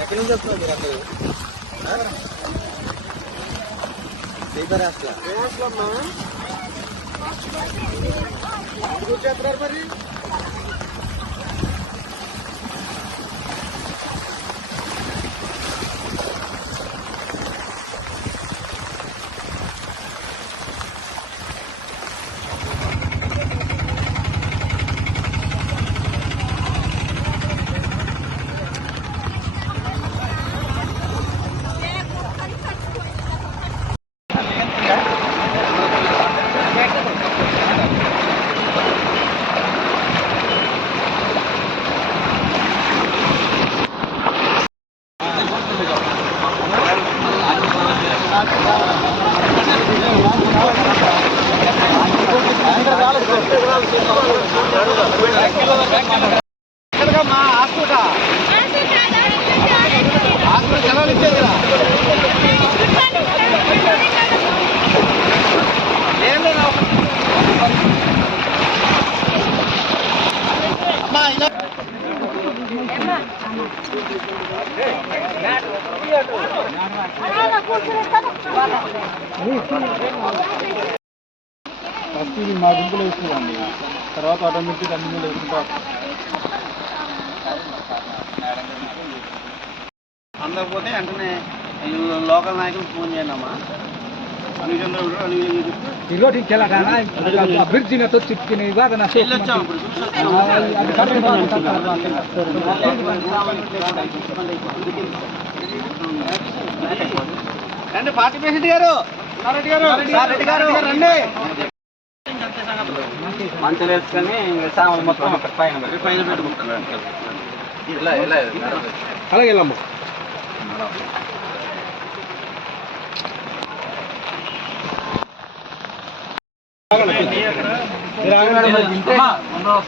ఎక్కడి నుంచి వస్తున్నారు మీరు అందరూ శ్రీధర్ హాస్టల్ ఎందుకు చేస్తున్నారు మరి? హాస్పిటల్ హాస్పిటల్ సెలవులు ఇచ్చేదిరా ఫస్ట్ ఇది మా గుంపులో వేసుకుందండి తర్వాత ఆటోమేటిక్ అన్ని మీద వేసుకుంటా అందకపోతే వెంటనే లోకల్ నాయకులు ఫోన్ చేయండి అమ్మా ఈరోజు కెళ్ళడానా అభివృద్ధి నేత చిక్కిన ఇవాళ రండి పార్టీ ప్రెసిడెంట్ గారు రెడ్డి గారు రండి మంచలు వేసుకొని సామాన్ మొత్తం పెట్టుకుంటాను అలాగే వెళ్ళమ్మ.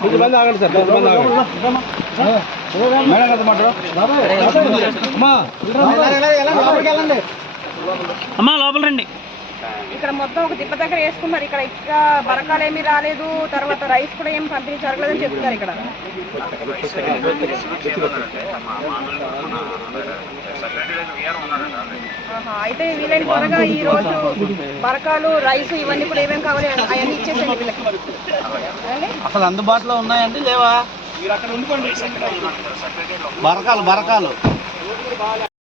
కొంతమంది ఆగండి సార్ కొంతమంది ఆగండి మేడం కదా మాట్లాడు అమ్మా లోపల రండి. ఇక్కడ మొత్తం ఒక దిబ్బ దగ్గర వేసుకున్నారు. ఇక్కడ ఇంకా బరకాలు ఏమీ రాలేదు. తర్వాత రైస్ కూడా ఏమి పంపిణీ జరగలేదని చెప్తున్నారు ఇక్కడ. అయితే వీళ్ళని త్వరగా ఈ రోజు బరకాలు రైస్ ఇవన్నీ కూడా ఏమేమి కావాలి అవన్నీ ఇచ్చేసేయండి వీళ్ళకి? అసలు అందుబాటులో ఉన్నాయండి లేవా? బరకాలు బరకాలు.